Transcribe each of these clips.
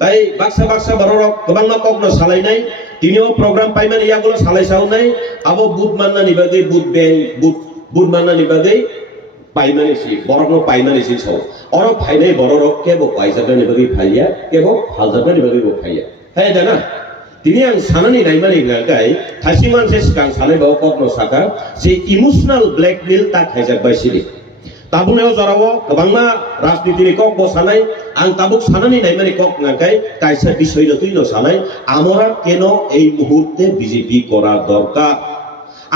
তাই বাক্সা বড় গোबांमा ककनो सालायनाय तिनिও प्रग्राम पाइमान यागुलो सालायसावनाय आबो बुध माननानि बागै बुध माननानि बागै पाइमानिसि बरनो पाइमानिसि सौ और फाइनाय बररक केबो पाइजाबनानि बागै फाइया केबो फालजाबनानि बागै बो फाइया हाय दाना तिनि आं सानानि नायमानि गाय थासिमान से सिगां सालायबाव ककनो साका जे इमोशनल ब्लैकमेल ता खायजाबाय सिरि ताबुनायाव जरावो गोबांमा राजनीतिनि कक बसानाय आं ताबुक सानानि नायमानि कक नागाय कायसा বিষয় তুইनो सानाय আমরা কেন এই মুহূর্তে বিজেপি করা দরকার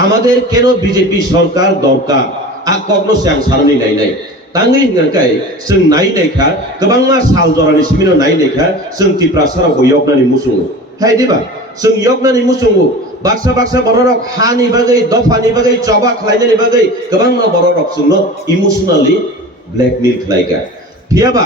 আমাদের কেন বিজেপি সরকার দরকার आ ककनो से आं सानानि नायनाय तांगै नागाय जों नायनायखा गोबांमा साल जरानि सिमिनो नायनायखा जों तिप्रासाराव यगनानि मुसुङो हाय दिबा जों यगनानि मुसुङो बाक्सा बररक हानि बागै दफानि बागै जबा खालायनायनि बागै गोबांमा बररक जोंनो इमोशनली ब्लैकमेल खालायगा फियाबा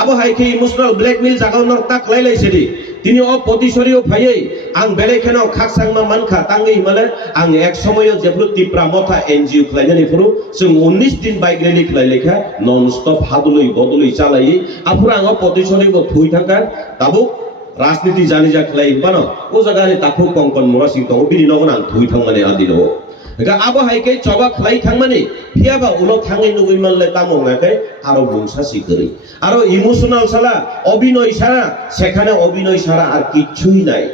आबो हायखे इमोशनल ब्लैकमेल जागावनर ता खालायलायसेदि तिनि अ पतिसरियो फायै आं बेलेखेनो खाकसांमा मानखा तांगै हिमाले आं एक समयो जेब्लो तिप्रा मथा एनजिओ खालायनानै फुरु जों 19 दिन बाइक रैली खालायलेखा नन स्टप हादुलै बदुलै चालायै आफुरा आं पतिसरिबो थुइ थाका ताबो राजनीति जानि जा खालाय पानो ओ जगानि ताखु कंकन मुरासिं दङ बिनि नगन आं थुइ थांमाने आदिनो गा आबो हायके चबा खालाय थांमाने फियाबा उलो थाङै नुगै मानले तामंनाकै आरो बुंसा सिकरि आरो इमोशनाल साला अभिनय सारा सेखाने अभिनय सारा आर किच्छुই নাই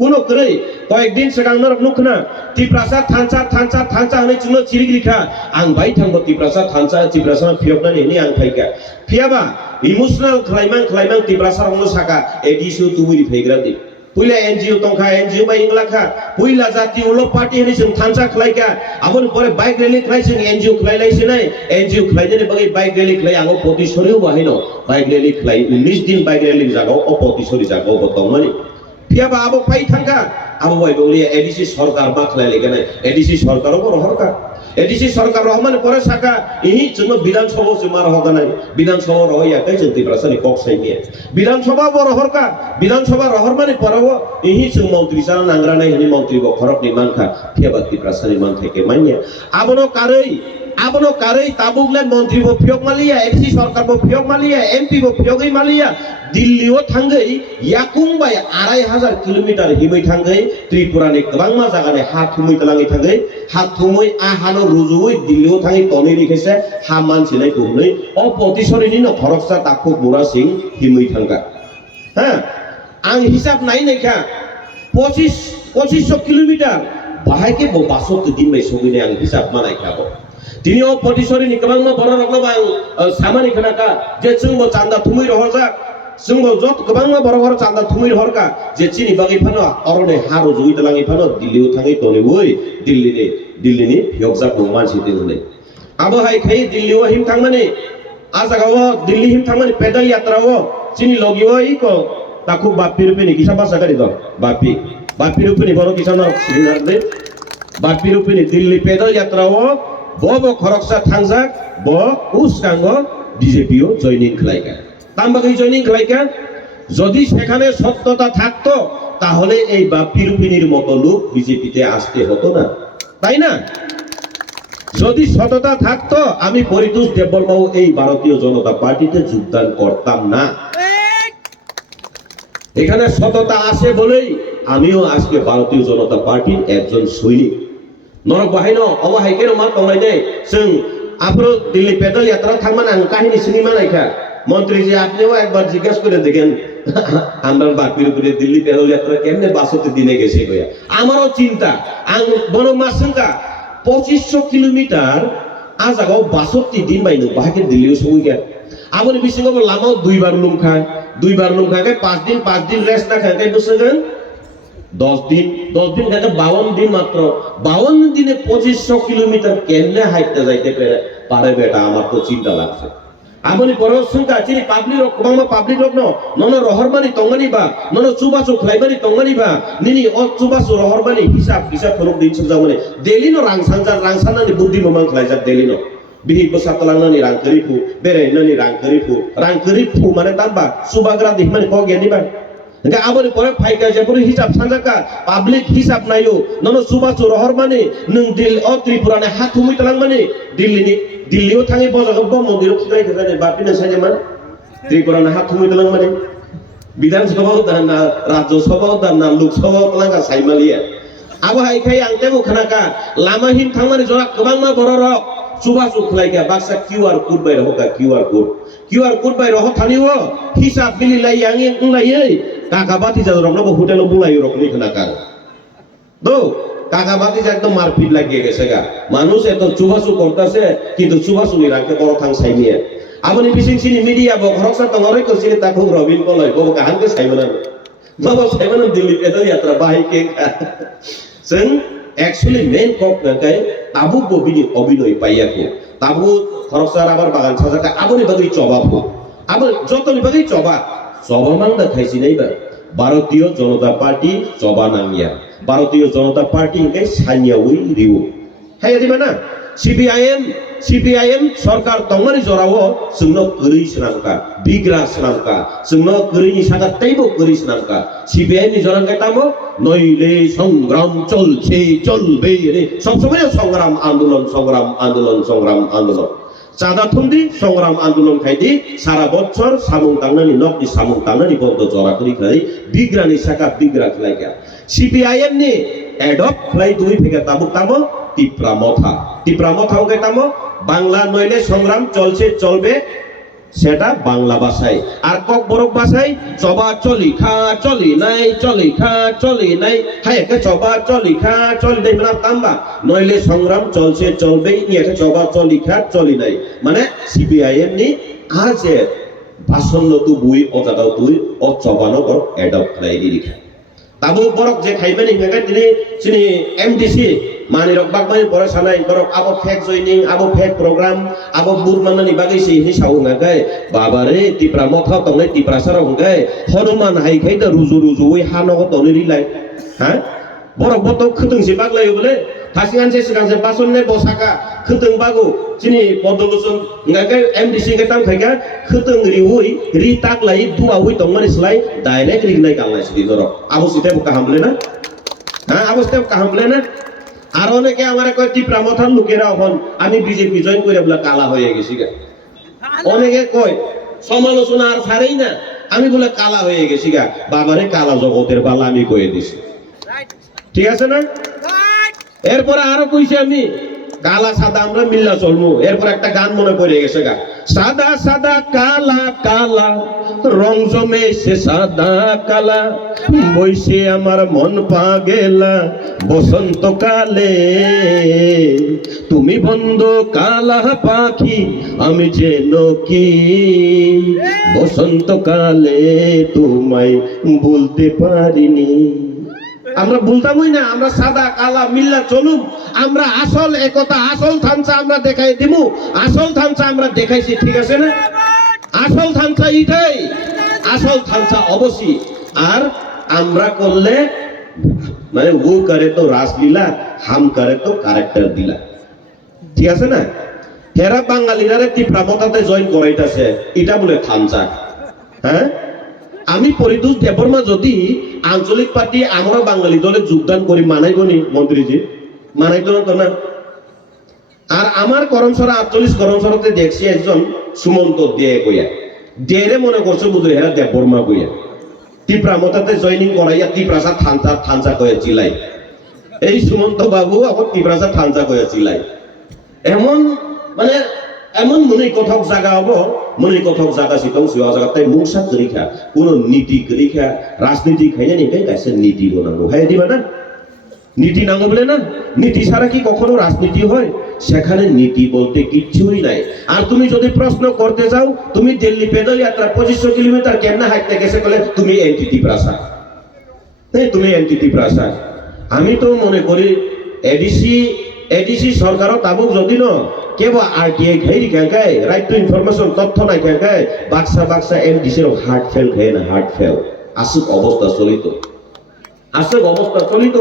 কোনো করে কয়েকদিন সেখানর নুখনা তিপ্রাসা থানচা হনে চুনো চিরিগিরিখা আং বাই থাংবো তিপ্রাসা থানচা তিপ্রাসা ফিয়কনানি নি आं फायका फियाबा इमोशनल खालायमां तिप्रासा रंनो साका एडिसु तुबुरि फैग्रादि पुइला एनजिओ तंखा एनजिओ बाय इंगलाखा पुइला जाति उलो पार्टी हनि जों थानचा खालायका आबोन परे बाइक रैली खालाय जों एनजिओ खालायलायसै नाय एनजिओ खालायनानै बागै बाइक रैली खालाय आंगो पतिसरियो बाहायनो बाइक रैली खालाय 19 दिन बाइक रैली जागाव अ पतिसरि जागाव बतंमनि फियाबा आबो फाइ थांखा आबो बाय बलिया एडिसि सरकार मा खालायलेगेना एडिसि सरकारो रहरका एडिसि सरकार रहमान परे साका इहि जोंनो विधानसभा से मार होगानाय विधानसभा रहयाखै जों तिप्रासानि कक साइनिया विधानसभा रहरका विधानसभा रहर माने परवो इहि जों मंत्री सारा नांग्रानाय हनि मंत्री बो खरक नि मानखा फियाबा तिप्रासानि मानथायके मान्या आबनो कारै ताबुगले मंत्री बो फियक मालिया एडिसि सरकार बो फियक मालिया एमपी बो फियगै मालिया दिल्लीओ थांगै याकुं बाय 2500 किलोमीटर हिमै थांगै त्रिपुरानि गोबांमा जागानि हा थुमै तलाङै थांगै हा थुमै आ हानो रुजुयै दिल्लीओ थाङै तनै रिखेसे हा मानसिनाय गुनै अ पतिसरिनि न खरकसा ताखु बुरा सिं हिमै थांगा हा आं हिसाब नायनायखा 2500 किलोमीटर बाहायके बो बासत दिन मै सगिने आं हिसाब मानायखाबो तिनिओ पतिसरिनि गोबांमा बर रगलबा आं सामानि खनाका जे जोंबो चान्दा थुमै रहरजा जोंबो जत गोबांमा बर चान्दा थुमै रहरका जे चिनि बागै फानो अरने हारो जुइ तलाङै फानो दिल्लीओ थाङै तनै वै दिल्लीनि यगजाक नो मानसि दिनै आबो हायखै दिल्लीओ हिम थांमाने आ जागावो दिल्ली हिम थांमाने पैदल यात्राओ चिनि लगिओ इको ताखु बाप्पि रुपिनि किसा बासा गारि द बाप्पि रुपिनि बर किसानो सिनारदे बाप्पि रुपिनि दिल्ली पैदल यात्राओ बो खरकसा थांजाक बो उस्कांगो বিজেপিও জয়েনিং খালাইকা তামবাগৈ জয়েনিং খালাইকা যদি সেখানে সত্যতা থাকতো তাহলে এই বাপ্পি রূপিনীর মতো লোক বিজেপিতে আসতে হতো না তাই না যদি সততা থাকতো আমি পরিতোষ দেববর্মাও এই ভারতীয় জনতা পার্টিতে যোগদান করতাম না এখানে সততা আছে বলেই আমিও আজকে ভারতীয় জনতা পার্টির একজন সৈনিক नरक बाहायनो अबो हायकेनो मा तंलायनाय जों आपरो दिल्ली पैदल यात्रा थांमान आं काहिनी सिनेमा नायखा मंत्री जी आपनिও একবার জিজ্ঞেস করে দেখেন আমরা বাপ্পি রূপিনী दिल्ली पैदल यात्रा केमने बासते दिने गेছে गया আমারও চিন্তা आं बनो मासंका 2500 किलोमीटर आ जागाव 62 दिन बायनो बाहायके दिल्लीও सौइगा आबोनि बिसिङाव लामाव दुइबार लुमखा के 5 दिन रेस्ट ना खाय बसगोन 10 दिन कहते 52 दिन मात्र 52 दिने 2500 किलोमीटर केमने हाइटते जाइते पारे बेटा আমার তো চিন্তা লাগছে আমনি পরসংকা চিনি পাবলিক কোবাংমা পাবলিক রকনো নন রহরমানি তংগানি বা নন চুবাচু খাইবানি তংগানি বা নিনি অ চুবাচু রহরমানি হিসাব খরক দিন সজামনে দেলিনো রাংসানানি বুদ্ধি মমান খাইজা দেলিनो बिहि बसातलांनानि रांकरिफु बेरायनानि रांकरिफु माने तांबा सुबाग्रा दिमाने क गेनिबा गा आबोनि परे फाइका जेपुरि हिसाब सानजाका पाब्लिक हिसाब नायो ननो सुबाचु रहर माने नों दिल अ त्रिपुरानि हाथुमै तलां माने दिल्लीओ थाङै बजागो ब मन्दिराव खिदाय खिदाय बापिना सायमान त्रिपुरानि हाथुमै तलां माने বিধানসভাও দান না রাজ্যসভাও দান না লোকসভাও লাঙ্গা সাইমালিয়া আবো হাইखाय आंते मुखनाका लामा हिम थांमानि जरा गोबांमा बर' रक सुबा सुखलायगा बाक्सा किउआर कोड बाय रहोका किउआर कोड बाय रहो थानिओ हिसाब बिलिलाय आंनि उंलायै काकाबाति जादरंनो होटेल बुलायो रकनि खनाका दो কাকাবাতি একদম মারপিট লাগিয়ে গেছে গা মানুষ এত চুবাচু করতেছে কিন্তু চুবাচুনি রাখে বড় থাং সাইমিয়ে আপনি বিসিংসিনি মিডিয়া ব খরকসা তংরে কইছিলি তাকু রবিন কলয় বব কাহানকে সাইমনা বাবা সাইমনা দিল্লি পেদল যাত্রা বাহিকে जों एक्चुअली मेन कक नाकाय ताबु बबिनि अभिनय पाइयाखौ ताबु खरकसा आबार बागान साजाका आबनि बागै चबाफो आबो जतनि बागै चबा मांदा खाइसिनायबा भारतीय जनता पार्टी चबा नांगिया भारतीय जनता पार्टी के सान्यावै रिउ हाय दिमाना सीपीआईएम सरकार तंगनि जरावो जोंनो गरै सनांका बिग्रा सनांका जोंनो गरैनि सागा तैबो गरै सनांका सीपीआईएम नि जरांका तामो नइले संग्राम चलबे रे सब समय संग्राम आंदोलन চাঁদা থুন্দি সংগ্রাম আন্দোলন খাইদি সারা বছর সামুং তাংনানি নকনি সামুং তাংনানি বদ্ধ জরা করি খাই বিগ্রানি সাকা বিগ্রা খলাইকা सीपीआईएम नि एडॉप खलाई दुई फेगा तामो टिप्रा मथा होगे तामो बांग्ला नइले संग्राम चलबे সেটা বাংলা ভাষায় আর কক বরক ভাষায় চবা চলি নাই হায়কে চবা চলি নাই মানে তাম্বা নইলে সংগ্রাম চলবে নিয়ে চবা চলি নাই মানে সিপিআইএম নি আজে ভাষণ তো বুই অজাদাও তুই ও চবানো বরক অ্যাডপ্ট লাই লিখা তাবো বরক যে খাইবানি হেগা তিনি এমডিসি मानि रक बागमानि बरा सानाय बरक आबो फेक जयनिं आबो फेक प्रोग्राम आबो बुद माननानि बागै सिनि सावंगाय बाबा रे तिप्रा मथा तंगै तिप्रा सारा हंगाय हनुमान हाइखाय द रुजु हानगो तनि रिलाय हा बरक बतो खतंसि बागलायो बोले थासिगानसे सिगांसे बासनने बसाका खतंग बागो जिनि पदलसन गाय एमडीसी के ताम खायगा खतंग रिउइ रि ताकलाय दुआउइ तंगमानि स्लाय डाइरेक्ट रिगनाय गालनाय सिदि जरक आबो सिते काहामले ना हा आबो सिते काहामले ना আর অনেকে আমারে কয় টিপ্রা মথার লোকেরা এখন আমি বিজেপি জয়েন করে বলে কালা হয়ে গেছি গা অনেকে কয় সমালোচনা আর ছাড়েই না আমি বলে কালা হয়ে গেছি গা বাবারে কালা জগতের বালা আমি কয়ে দিছি ঠিক আছে না এরপরে আরো কইছি আমি কালা সাদা আমরা মিল্লা চলমু এরপর একটা গান মনে পড়ে গেছে গা সাদা সাদা কালা কালা রং জমেছে সাদা কালা বইছে আমার মন পাগেলা বসন্তকালে তুমি বন্ধ কালা পাখি আমি যেন কি বসন্তকালে তোমায় বলতে পারিনি আমরা বলতামই না আমরা সাদা কালা মিল্লা চলুম আমরা আসল একতা আসল থামসা আমরা দেখাই দিমু আসল থামসা আমরা দেখাইছি ঠিক আছে না আসল থামসা এটাই আসল থামসা অবশ্যই আর আমরা করলে মানে ও করে তো রাসলীলা হাম করে তো ক্যারেক্টার দিলা ঠিক আছে না হেরা বাঙালিরা তীব্রা মতাতে জয়েন করাইতাছে এটা বলে থামসা হ্যাঁ আমি পরিদোষ দেববর্মা যদি আঞ্চলিক পার্টি আমরা বাঙালি দলে যোগদান করি মানাইবনি মন্ত্রীজি মানাইতো না আর আমার করমসরা 48 করমসরাতে দেখছি একজন সুমন্ত দে কইয়া দেরে মনে করছে বুঝে হেরা দেববর্মা কইয়া তীব্রা মতাতে জয়েনিং করাইয়া তীব্রাসা থানসা কইয়া চিলাই এই সুমন্ত বাবু এখন তীব্রাসা থানসা কইয়া চিলাই এমন মানে এমন মনে কথক জায়গা হবো মনে কথক জায়গা সিতং সিওয়া জায়গা তাই মুখসা করিখা কোন নীতি করিখা রাজনীতি খাইয়া নিকাই কাছে নীতি বানাবো হ্যাঁ দিবা না নীতি নাঙ্গ বলে না নীতি ছাড়া কি কখনো রাজনীতি হয় সেখানে নীতি বলতে কিচ্ছুই নাই আর তুমি যদি প্রশ্ন করতে যাও তুমি দিল্লি পেদল যাত্রা 2500 কিলোমিটার কেমনে হাঁটতে গেছে বলে তুমি এনটিটি প্রাসা তুমি এনটিটি প্রাসা আমি তো মনে করি এডিসি সরকারও তাবুক যদি ন কেবল আরটিআই খাই খাই রাইট টু ইনফরমেশন তথ্য নাই খাই বাক্সা এমডিসির হার্ট ফেল খাই না হার্ট ফেল আসুক অবস্থা চলিত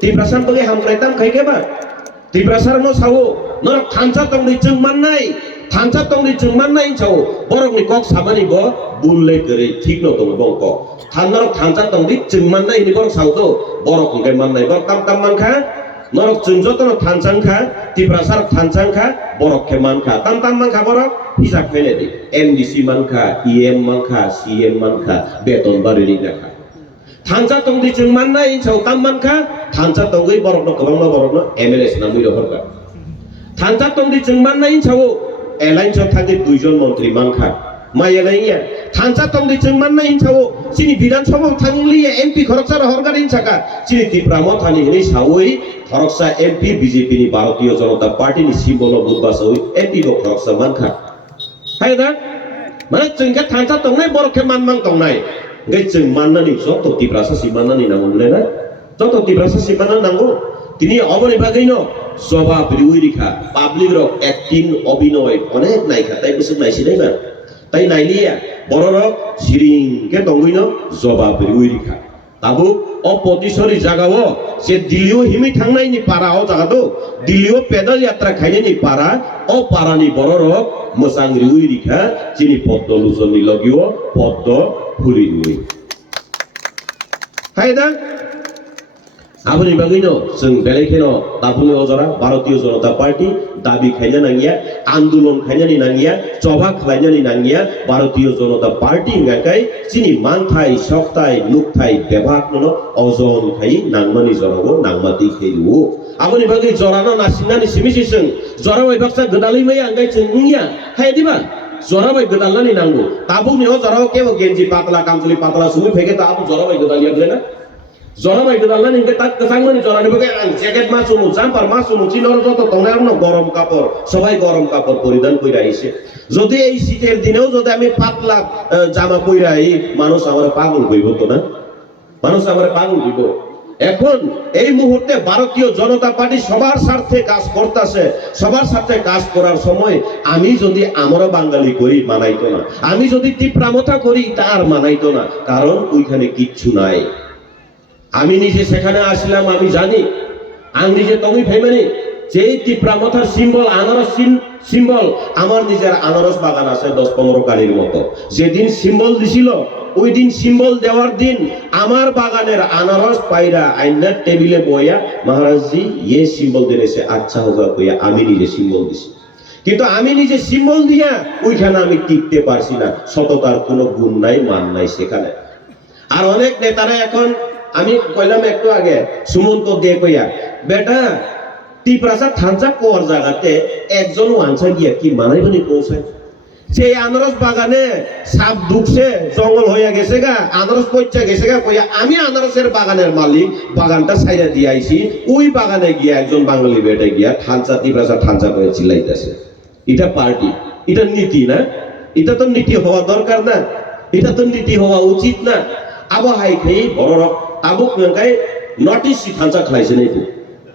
তীব্রাসার তোকে হামলাইতাম খাই কেবা তীব্রাসার ন সাও ন থানসা তংনি চুংমান নাই সাও বরকনি কক সামানি গ বুললে করে ঠিক ন তং বংক থানর থানসা তংনি চুংমান নাই নি বরক সাও তো বরক কে মান নাই বরক তাম মান খা নরক जों যতনো থানসাংখা ত্রিপ্রাসার থানসাংখা বরককে মানখা তাম মানখা বরক হিসাব ফেলে দি এমডিসি মানখা ইএম মানখা সিএম মানখা বেতন বাড়িনি দেখা থানসা তংদি जों মাননাय ইনসাও তাম মানখা থানসা তংগै বরকनो गोबां बरकनो एमएलए ना मुइरो हरगा থানসা তংদি जों মাননাय ইনসাও এলাইনস থাকি দুইজন মন্ত্রী মানখা মাইয়ালাইয়া থানসা তংদি जों মাননাय ইনসাও চিনি বিধানসভা থাংলিয়া এমপি খরকসার হরগার ইনসাকা চিনি ত্রিপ্রাম থানি হিনি সাওই খরকসা এমপি বিজেপি নি ভারতীয় জনতা পার্টি নি সিম্বল বুধবাসই এমপি গো খরকসা মানখা হায়দা মানে जों के থানসা তংনাय বরকে মানমাং তংনাय गे जों माननानै जत ত্রিপ্রাসা सिमाननानै नांगौलै ना जत ত্রিপ্রাসা सिमानना नांगौ তিনি অবনি বাগैनो জবাব রিউরিখা পাবলিক রক অ্যাক্টিং অভিনয় অনেক নাইখা তাই বসে নাইছিনাই না তাই নাইলিয়া বড় রক সিরিংকে দঙ্গইনো জবাব রিউরিখা তাবু অপতিসরি জাগাও সে দিল্লিও হিমি থাংনাইনি পারা ও জাগাতো দিল্লিও পেদাল যাত্রা খাইনাইনি পারা ও পারানি বড় রক मोजां রিউরিখা যিনি পদ্ম লুজনি লগিও পদ্ম ফুলি নুই হায়দা আপনি বাগিনো जों बेलेखेनो दाबुनि अजरा भारतीय जनता पार्टी दाबी खायना नांगिया आंदोलन खायनानि नांगिया सभा खायनानि नांगिया भारतीय जनता पार्टी गाकाय चिनि मानथाय सकथाय नुकथाय बेबाकनो अजन खाय नांमानि जरावो नांमाति खायु আপনি বাগै जरानो नासिनानि सिमिसि जों जरावै बाक्सा गोदालै मै आंगाय जों उंगिया हायदिबा जरावै गोदालनानि नांगौ ताबुनि अजराव केव गेंजी पातला कामजुलि पातला सुमि फेके ताबु जरावै गोदालिया गलेना जराबाय गोदालनानै इनके ताक गोसांमानि जरानि बगे आं जैकेट मासुमु जाम्पार मासुमु चिनर जत तंनायनो गरम कापड़ सबाई गरम कापड़ परिधान कइरा आइছে যদি এই শীতের দিনেও যদি আমি পাতলা জামা পইরা আই মানুষ আমার পাগল কইব তো না মানুষ আমার পাগল কইব এখন এই মুহূর্তে ভারতীয় জনতা পার্টি সবার স্বার্থে কাজ করতেছে সবার স্বার্থে কাজ করার সময় আমি যদি আমরা বাঙালি করি মানাইতো না আমি যদি তীব্রামতা করি তার মানাইতো না কারণ ওইখানে কিচ্ছু নাই আমি নিজে সেখানে আসলাম আমি জানি আমি নিজে তুমি ফেমানি যেই তীব্রামতার সিম্বল আনারস সিম্বল আমার নিজের আনারস বাগান আছে 10-15 কালির মতো যেদিন সিম্বল দিছিল ওই দিন সিম্বল দেওয়ার দিন আমার বাগানের আনারস পায়রা আইনা টেবিলে বইয়া মহারাজজি ये সিম্বল দিয়েছে আচ্ছা হোগা কইয়া আমি নিজে সিম্বল দিছি কিন্তু আমি নিজে সিম্বল দিয়া ওইখানে আমি টিকতে পারছি না সততার কোনো গুণ নাই মান নাই সেখানে আর অনেক নেতারা এখন আমি কইলাম একটু আগে সুমন্ত দে কইয়া বেটা ত্রিপ্রাসাদ থানসা কোর জায়গাতে একজন ওয়ানসা গিয়া কি মানাইবনি পৌঁছায় যে আনারস বাগানে সাপ ঢুকছে জঙ্গল হইয়া গেছে গা আনারস পচা গেছে গা কইয়া আমি আনারসের বাগানের মালিক বাগানটা ছাইরা দিয়ে আইছি ওই বাগানে গিয়া একজন বাঙালি বেটা গিয়া থানসা ত্রিপ্রাসাদ থানসা করে চিল্লাইতেছে এটা পার্টি এটা নীতি না এটা তো নীতি হওয়া দরকার না এটা তো নীতি হওয়া উচিত না আবহাই খাই বড় তাবুক নঙ্গাই নটিস থানসা খাইছে নাই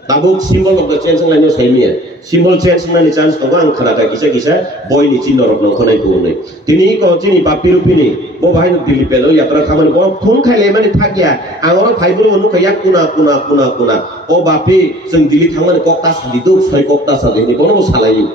তাবুক সিম্বল অফ দ্য চেঞ্জ লাইনে সাইমিয়া সিম্বল চেঞ্জ নানি চান্স দবা আं খানাকা কিসা বয়নি চিনরক নখনাই বউनै তিনি কচিনি বাপি রুপিনি ব ভাই দিল্লি পেলো यात्रा खामानि ब फुं खाइले माने थाकिया आंरो भाइबुर मनु खया कुना ओ बापि जों दिल्ली थांमानि कक्ता सादि दो सय कक्ता सादि नि कोनो सालायनि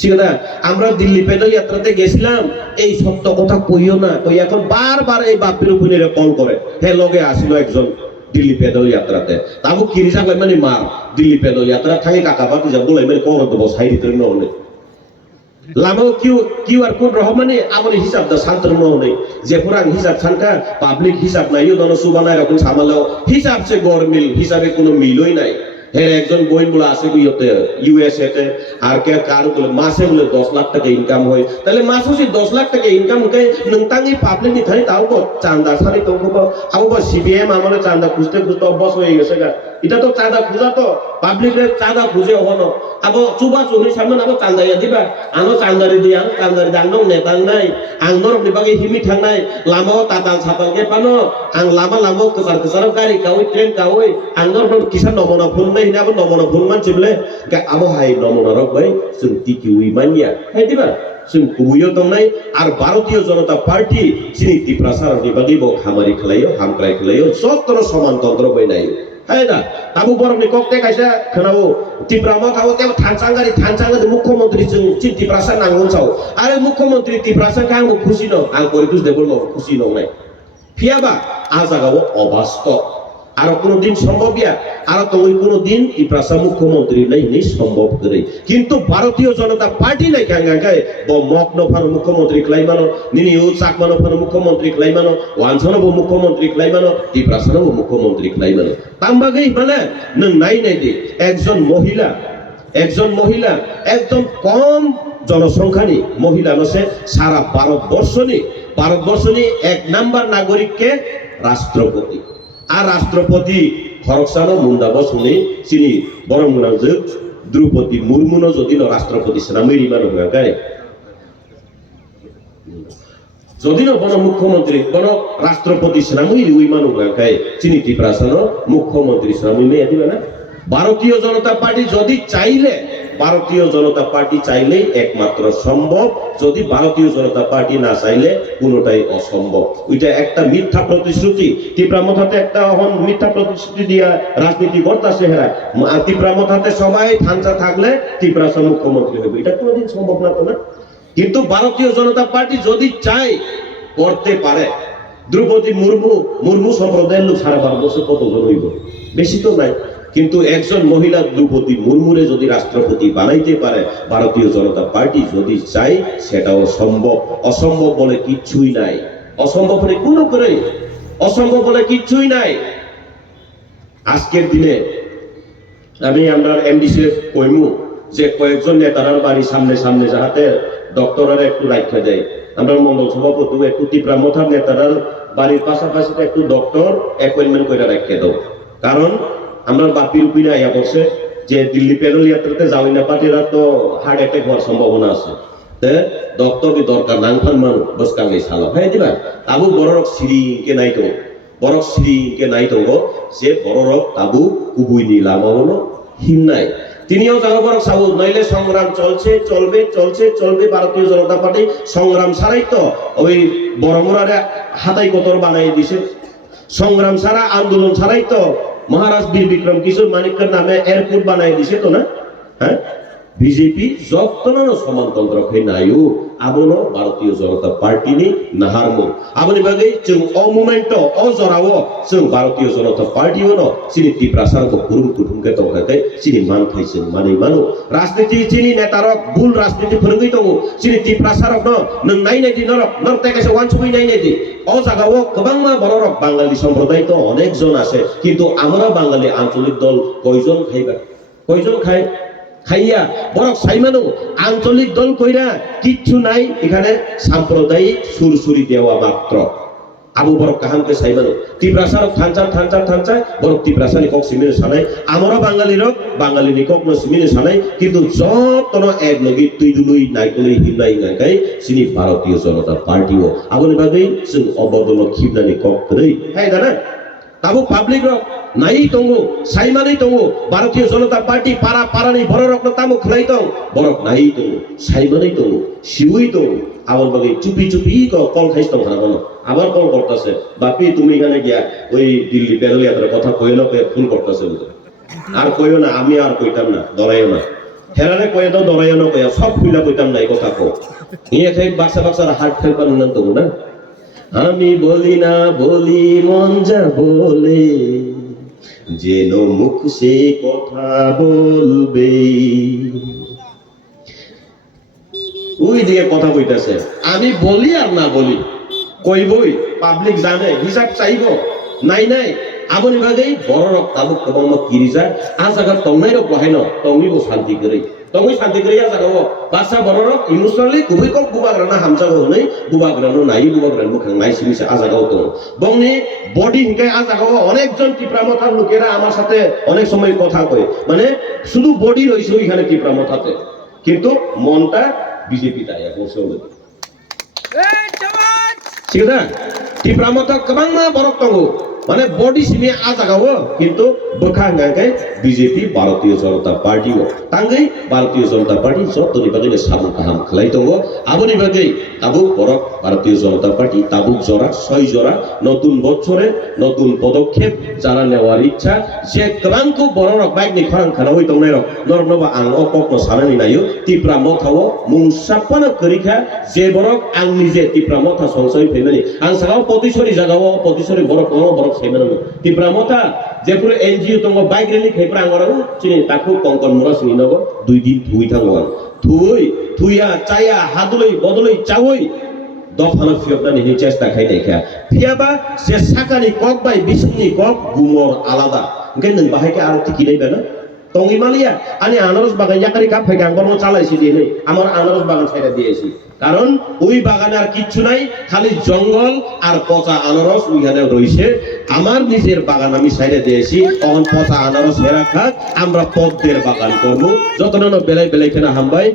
সিগদা আমরা দিল্লি পেদল যাত্রাতে গেছিলাম এই সত্য কথা কইও না কই এখন বারবার এই বাপির উপরে কল করে হে লগে আসিল একজন দিল্লি পেদল যাত্রাতে তাবু কিরিসা কই মানে মার দিল্লি পেদল যাত্রা থাকি কাকা বাতি যাব বলে মানে কোন দেব সাইড ভিতরে ননে লামো কিউআর কোড রহমানে আমনে হিসাব দা শান্তর ননে যে পুরান হিসাব ছানকা পাবলিক হিসাব নাই দন সুবানায় রকম সামালো হিসাব সে গরমিল হিসাবে কোনো মিলই নাই হের একজন বইন বলে আছে ইউতে ইউএসএ তে আর কে কার বলে মাসে বলে 10 লাখ টাকা ইনকাম হয় তাহলে মাসে যদি 10 লাখ টাকা ইনকাম হয় নংতাঙ্গি পাবলিক নি থাই তাও কো চান্দা সারি তো কো আবো সিবিএম আমলে চান্দা খুঁজতে অভ্যাস হয়ে গেছে গা এটা তো চাঁদা খুঁজা তো পাবলিক রে চাঁদা খুঁজে হনো আবো চুবা চুরি সামনে আবো চান্দাইয়া দিবা আনো চান্দারি দিয়া চান্দারি দাংনং নেতাং নাই আং নরক নিবাগে হিমি থাংনাই লামাও তাতাল সাতালকে পানো আং লামা কেসার গাড়ি কাউই ট্রেন কাউই আং নরক কিসা নমনা ফুল নাই হিনাবো নমনা ফুল মানছি বলে আবো হাই নমনা রক ভাই जों টিকি উই মানিয়া হাই দিবা जों কুইও দংনাই আর ভারতীয় জনতা পার্টি চিনি ত্রিপ্রাসাদ নিবাগে ব খামারি খেলাইও হামক্রাই খেলাইও সত্তর সমানতন্ত্র বইনাই হায়দা তাবু বরং কক্তে কাইসা खोनावो ত্রিপ্রামা খাও তে থানসাঙ্গারি মুখ্যমন্ত্রী जों চিন ত্রিপ্রাসাদ নাঙ্গন চাও আরে মুখ্যমন্ত্রী ত্রিপ্রাসাদ কাং খুশি ন আং পরিতুস দেবল খুশি নংনাই ফিয়াবা আজাগাও অবাস্তব আর কোনোদিন সম্ভব ইয়া আর তো ওই কোনোদিন ত্রিপুরা মুখ্যমন্ত্রী নেই সম্ভব করে কিন্তু ভারতীয় জনতা পার্টি নাই কাঙ্গাঙ্গায় মকনফার মুখ্যমন্ত্রী ক্লাইমানো নিনিও চাকমানফার মুখ্যমন্ত্রী ক্লাইমানো ওয়ানসনব মুখ্যমন্ত্রী ক্লাইমানো ত্রিপুরা মুখ্যমন্ত্রী ক্লাইমানো তামবাগেই মানে নং নাই দি একজন মহিলা একদম কম জনসংখ্যানি মহিলা নসে সারা ভারতবর্ষনি 1 নাম্বার নাগরিককে রাষ্ট্রপতি আর রাষ্ট্রপতি খরকসানো মুন্ডা বসুনি চিনি বরং দ্রৌপদী মুর্মুনো যদি রাষ্ট্রপতি সেনামেরি মানুষ গায় যদি না বন মুখ্যমন্ত্রী বন রাষ্ট্রপতি সেনামেরি ওই মানুষ গায় চিনি ত্রিপুরা মুখ্যমন্ত্রী সেনামেরি দিবে না ভারতীয় জনতা পার্টি যদি চাইলেই একমাত্র সম্ভব যদি ভারতীয় জনতা পার্টি না চাইলে কোনোটাই অসম্ভব ওইটা একটা মিথ্যা প্রতিশ্রুতি ত্রিপুরা মথাতে একটা মিথ্যা প্রতিশ্রুতি দিয়া রাজনীতি করতেছে হেরা ত্রিপুরা মথাতে সবাই থানচা থাকলে ত্রিপুরা মুখ্যমন্ত্রী হবে এটা কোনোদিন সম্ভব না তো না কিন্তু ভারতীয় জনতা পার্টি যদি চায় করতে পারে দ্রৌপদী মুর্মু সম্প্রদায়ের লোক সারা ভারতবর্ষে কতজন হইব বেশি তো নাই কিন্তু একজন মহিলা দ্রৌপদী মুর্মুরে যদি রাষ্ট্রপতি বানাইতে পারে ভারতীয় জনতা পার্টি যদি চায় সেটাও সম্ভব অসম্ভব বলে কিচ্ছুই নাই অসম্ভব বলে কিচ্ছুই নাই আজকের দিনে আমি আমরা এমডিসি কইমু যে কয়েকজন নেতারার বাড়ির সামনে যাহাতে ডক্টরের একটু রাখা দেয় আমরা মঙ্গল সভাপতি একটু ত্রিপুরা মথার নেতারার বাড়ির পাশাপাশি একটু ডক্টর অ্যাপয়েন্টমেন্ট করে রাখে দাও কারণ আমরা বাপির উপরে আইয়া বসে যে দিল্লি প্যারোল যাত্রাতে যাওয়াই না পার্টিরা তো হার্ট অ্যাটাক হওয়ার সম্ভাবনা আছে ডক্টরকে দরকার নাংফান মানুষ বস কালে সালো হ্যাঁ দিবা আবু বড় সিরিকে নাই তো যে বড় তাবু কুবুই নিলাম হলো হিম নাই তিনিও জনগণক সাবু নইলে সংগ্রাম চলবে ভারতীয় জনতা পার্টি সংগ্রাম ছাড়াই তো ওই বড়মুরারে হাতাই কতর বানাই দিছে সংগ্রাম ছাড়া আন্দোলন ছাড়াই তো মহারাজ বীর বিক্রম কিশোর মানিকের নামে এয়ারপোর্ট বানাই দিছে তো না হ্যাঁ বিজেপি যত্ন সমানতন্ত্র নাইও আবনো ভারতীয় জনতা পার্টি নি নাহারমু আবনি বাগै जों अमुमेन्ट अजरावो जों भारतीय जनता पार्टी नो सिनि टिप्रासार को गुरुम कुटुमके तंखाते सिनि मान थाइसिन माने मानु राजनीति सिनि नेतारक भुल राजनीति फोरोंगै दङ सिनि टिप्रासारक न नों नायनाय दि नर तेकासे वानसुबै नायनाय दि अ जागावो गोबांमा बररक बांगाली सम्प्रदाय तो अनेक जन আছে কিন্তু আমরা বাঙালি আঞ্চলিক দল কয়জন খাইয়া বরক সাইমানো আঞ্চলিক দল কইরা কিচ্ছু নাই এখানে সাম্প্রদায়িক সুরসুরি দেওয়া মাত্র আবু বরক কাহানকে সাইমানো ত্রিপ্রাসারক থানচান বরক ত্রিপ্রাসানি কক সিমিনে সানাই আমরা বাঙালি নিকক ন সিমিনে সানাই কিন্তু যতন এক লগি তুইদুলুই নাইকলই হিমনাই নাইকাই সিনি ভারতীয় জনতা পার্টিও আবনি বাগै जों অবদল খিবনানি কক কरै হাই দানা তাবো পাবলিক রক নাই দङो সাইমাनै दङो ভারতীয় জনতা পার্টি পারানি বড় রকম তামু খলাই দङ বরক নাই দङो সাইমাनै दङो শিউই দङो আবার বাগै চুপি কল খাইছ দङ না আবার কল করতেছে বাপি তুমি এখানে গিয়া ওই দিল্লি প্যারোল যাত্রার কথা কইলো ফোন করতেছে আর কইও না আমি আর কইতাম না ডরাইও না হেরারে কয়ে দাও ডরাইও না কইয়া সব খুইলা কইতাম না এই কথা কো নিয়ে খাই বাক্সার হাট খেলবার না তো না আমি বলি না বলি মন যা বলে যেন মুখ সে কথা বলবে ওই দিকে কথা কইতাছে আমি বলি আর না বলি কইবই পাবলিক জানে হিসাব চাইব নাই আবনি বাগै বড় রক তাবুক কবং কিরিজা আ জায়গা তংনাই রক বহাই ন তংনিব শান্তি করে তংই শান্তি করে আ জায়গা বাসা বড় রক ইমোশনালি গুবই কক বুবাগ্রানা হামজা হनै বুবাগ্রানো নাই বুবাগ্রানো মুখাং নাই সিমিছে আ জায়গাও তো বংনি বডি হিংকে আ জায়গা অনেকজন ত্রিপুরামথার লোকেরা আমার সাথে অনেক সময় কথা কয় মানে শুধু বডি রইছে ওইখানে ত্রিপুরামথাতে কিন্তু মনটা বিজেপি তাই বসে হলো ঠিক আছে ত্রিপুরামথা গোबांमा বরক দङ মানে বডি সিনে আ জাগাও কিন্তু বখাঙ্গাকে বিজেপি ভারতীয় জনতা পার্টি তাঙ্গै ভারতীয় জনতা পার্টি যতনি বাগै সাবু কাহাম খলাই দङ আবনি বাগै তাবুক বরক ভারতীয় জনতা পার্টি তাবুক জরা 6 জরা নতুন বছরে নতুন পদক্ষেপ যারা নেওয়ার ইচ্ছা যে গোबांखौ বরক বাইকনি খরাং খানা হই দংনাই রক নরনবা আং অকক সানানি নাইও ত্রিপুরামথাও মুংসাপানা করিখা যে বরক আং নিজে ত্রিপুরামথা সংসয় ফেমেনি আং সাগাও পতিশরি জাগাও পতিশরি বরক সাইমানো ত্রিপুরামথা যে পুরো এনজিও তোমার বাইক রেলি খেয়ে পরে আঙরা চিনি তাকে কঙ্কন মোড়া চিনি নব 2 দিন থুই থাকলাম থুইয়া চাইয়া হাদুলই বদলই চাওই দফানো ফিয়কটা নিয়ে চেষ্টা খাই দেখা ফিয়াবা সে সাকানি কক বাই বিসনি কক গুমর আলাদা ওখানে বাহাইকে আর কি কিনাইবে না টঙ্গি মালিয়া আমি আনারস বাগান ইয়াকারি কাপ থেকে আঙ্গর চালাইছি দিয়ে নেই আমার আনারস বাগান ছেড়ে দিয়েছি কারণ ওই বাগানে আর কিচ্ছু নাই খালি জঙ্গল আর পচা আনারস ওইখানে রয়েছে আমার নিজের বাগান আমি ছেড়ে দিয়েছি তখন পচা আনারস হেরা খাক আমরা পদ্মের বাগান করবো যত বেলায় বেলায় কেনা হামবাই